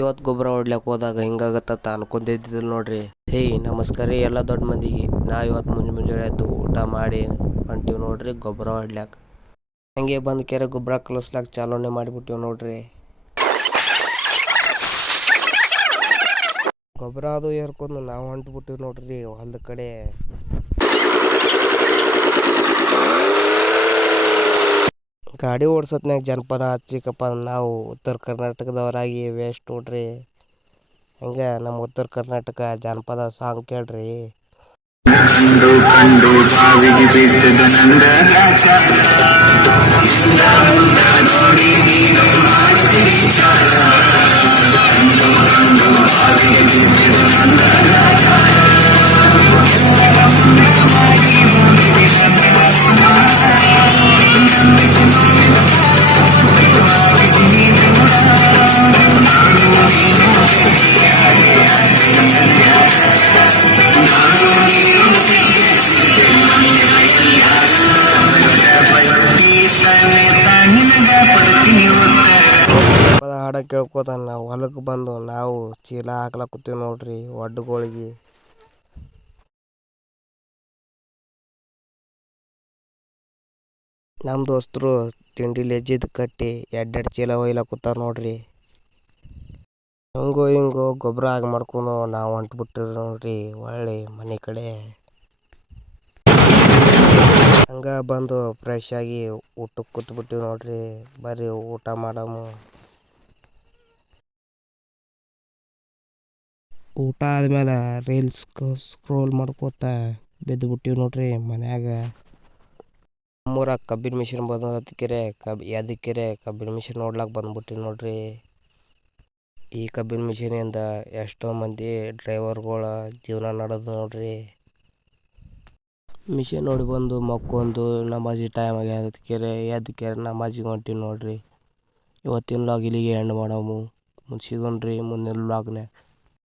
ಇವತ್ತು ಗೊಬ್ಬರ ಹೊಡ್ಲಿಕ್ಕೆ ಹೋದಾಗ ಹಿಂಗಾಗತ್ತ ಅನ್ಕೊಂಡಿದ್ದಿಲ್ಲ ನೋಡ್ರಿ. ಹೇ ನಮಸ್ಕಾರ ರೀ ಎಲ್ಲ ದೊಡ್ಡ ಮಂದಿಗೆ. ಇವತ್ತು ಮುಂಜಾನೆ ಎದ್ದು ಊಟ ಮಾಡಿ ಹೊಂಟಿವಿ ನೋಡ್ರಿ ಗೊಬ್ಬರ ಹೊಡ್ಲಿಕ್ಕೆ. ಹಂಗೆ ಬಂದು ಕೆರೆ ಗೊಬ್ಬರ ಕಲಿಸ್ಲಾಕ ಚಾಲನೆ ಮಾಡಿಬಿಟ್ಟಿವಿ ನೋಡ್ರಿ. ಗೊಬ್ಬರ ಅದು ಏರ್ಕೊಂಡು ನಾವು ಹೊಂಟ್ಬಿಟ್ಟಿವಿ ನೋಡ್ರಿ ಹೊಲ್ದ ಕಡೆ. ಗಾಡಿ ಓಡ್ಸತ್ನಾಗ ಜನಪದ ಹಚ್ಚಿಕಪ್ಪ ನಾವು ಉತ್ತರ ಕರ್ನಾಟಕದವರಾಗಿ ವೇಸ್ಟ್ ನೋಡ್ರಿ. ಹಂಗೆ ನಮ್ಮ ಉತ್ತರ ಕರ್ನಾಟಕ ಜಾನಪದ ಸಾಂಗ್ ಕೇಳ್ರಿ. ಕಂಡು ಕಂಡು ಬಾವಿಗೆ ಬಿದ್ದದ ನಂದ ನೋಡಿ ನೀನು ಮಾಡಿದ ವಿಚಾರ. ಕಂಡು ಕಂಡು ಬಾವಿಗೆ ಬಿದ್ದದ ನಂದ ಹಾಡ ಕೇಳ್ಕೋತ ನಾವು ಹೊಲಕ್ಕೆ ಬಂದು ನಾವು ಚೀಲ ಹಾಕ್ಲಾಕತ್ತೀವಿ ನೋಡ್ರಿ ಒಡ್ಡುಗಳಿಗೆ. ನಮ್ಮ ದೋಸ್ತರು ತಿಂಡಿ ಲೆಜ್ಜಿದ್ ಕಟ್ಟಿ ಎಡ್ಡೆಡ್ ಚೀಲ ಒಯ್ಲಾಕತ್ತಾರ ನೋಡ್ರಿ. ಹಂಗೋ ಹಿಂಗೋ ಗೊಬ್ಬರ ಆಗಿ ಮಾಡ್ಕೊಂಡು ನಾವು ಹೊಂಟ್ಬಿಟ್ಟಿವಿ ನೋಡ್ರಿ ಒಳ್ಳೆ ಮನೆ ಕಡೆ. ಹಂಗ ಬಂದು ಫ್ರೆಶ್ ಆಗಿ ಊಟಕ್ಕೆ ಕೂತ್ಬಿಟ್ಟಿವಿ ನೋಡ್ರಿ. ಬರ್ರಿ ಊಟ ಮಾಡಮು. ಊಟ ಆದ್ಮೇಲೆ ರೀಲ್ಸ್ ಸ್ಕ್ರೋಲ್ ಮಾಡ್ಕೋತ ಬಿದ್ದುಬಿಟ್ಟಿವಿ ನೋಡ್ರಿ ಮನ್ಯಾಗ. ನಮ್ಮೂರಾಗ ಕಬ್ಬಿನ ಮಿಷಿನ್ ಬಂದದಕ್ಕೆರೆ ಕಬ್ಬಿನ ಮಿಷಿನ್ ನೋಡ್ಲಾಕ ಬಂದ್ಬಿಟ್ಟಿವಿ ನೋಡ್ರಿ. ಈ ಕಬ್ಬಿನ ಮಿಷಿನಿಂದ ಎಷ್ಟೋ ಮಂದಿ ಡ್ರೈವರ್ಗಳ ಜೀವನ ನಡೆದು ನೋಡ್ರಿ. ಮಿಷಿನ್ ನೋಡಿ ಬಂದು ಮಕ್ಕೊಂದು ನಮಾಜಿ ಟೈಮ್ ಆಗ್ಯಾದಕ್ಕೆರೆ ಎದ್ದಕ್ಕೆರೆ ನಮಾಜಿಗೆ ಹೊಂಟೀವಿ ನೋಡ್ರಿ. ಇವತ್ತಿನ ಲಾಗ್ ಇಲ್ಲಿಗೆ ಎಂಡ್ ಮಾಡಮು. ಸಿಗೋಣ್ರಿ ಮುಂದಿನ ಲಾಗ್ನ್ಯಾಗ.